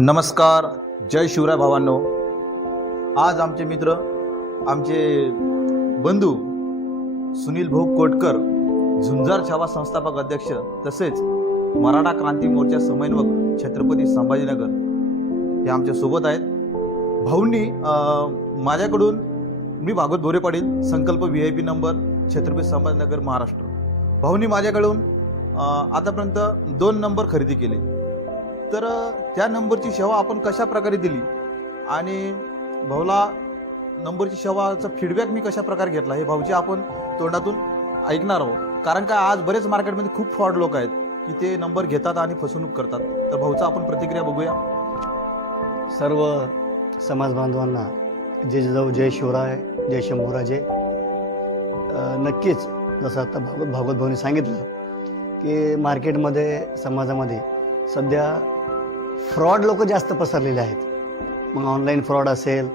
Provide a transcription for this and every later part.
नमस्कार, जय शिवराय भावांनो. आज आमचे मित्र, आमचे बंधू सुनील भाऊ कोटकर, झुंजार छावा संस्थापक अध्यक्ष तसेच मराठा क्रांती मोर्चा समन्वयक छत्रपती संभाजीनगर हे आमच्या सोबत आहेत. भाऊंनी माझ्याकडून, मी भागवत भोरे पाटील, संकल्प VIP नंबर, छत्रपती संभाजीनगर, महाराष्ट्र. भाऊंनी माझ्याकडून आतापर्यंत 2 नंबर खरेदी केले. तर त्या नंबरची सेवा आपण कशा प्रकारे दिली आणि भाऊला नंबरची सेवाचा फीडबॅक मी कशा प्रकारे घेतला हे भाऊची आपण तोंडातून ऐकणार आहोत. कारण काय आज बरेच मार्केटमध्ये खूप फ्रॉड लोक आहेत की ते नंबर घेतात आणि फसवणूक करतात. तर भाऊचा आपण प्रतिक्रिया बघूया. सर्व समाज बांधवांना जय जिजाऊ, जय शिवराय, जय शंभूराजे. नक्कीच जसं आता भागवत भाऊनी सांगितलं की मार्केटमध्ये, समाजामध्ये सध्या फ्रॉड लोक जास्त पसरलेले आहेत. मग ऑनलाईन फ्रॉड असेल,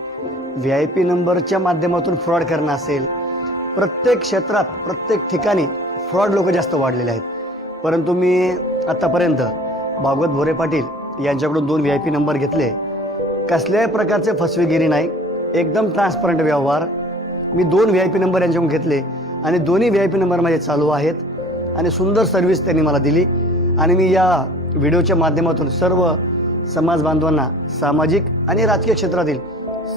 VIP नंबरच्या माध्यमातून फ्रॉड करणं असेल, प्रत्येक क्षेत्रात, प्रत्येक ठिकाणी फ्रॉड लोक जास्त वाढलेले आहेत. परंतु मी आत्तापर्यंत भागवत भोरे पाटील यांच्याकडून 2 VIP नंबर घेतले. कसल्याही प्रकारचे फसवेगिरी नाही, एकदम ट्रान्सपरंट व्यवहार. मी 2 VIP नंबर यांच्याकडून घेतले आणि दोन्ही VIP नंबर माझे चालू आहेत आणि सुंदर सर्व्हिस त्यांनी मला दिली. आणि मी या व्हिडिओच्या माध्यमातून सर्व समाज बांधवांना, सामाजिक आणि राजकीय क्षेत्रातील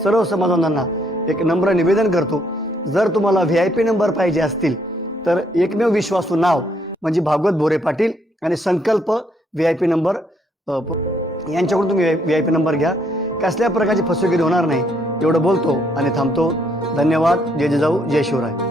सर्व समाज बांधवांना एक नम्र निवेदन करतो, जर तुम्हाला VIP नंबर पाहिजे असतील तर एकमेव विश्वासू नाव म्हणजे भागवत भोरे पाटील आणि संकल्प VIP नंबर यांच्याकडून तुम्ही VIP नंबर घ्या. कसल्या प्रकारची फसवेगिरी होणार नाही एवढं बोलतो आणि थांबतो. धन्यवाद. जय जिजाऊ, जय शिवराय.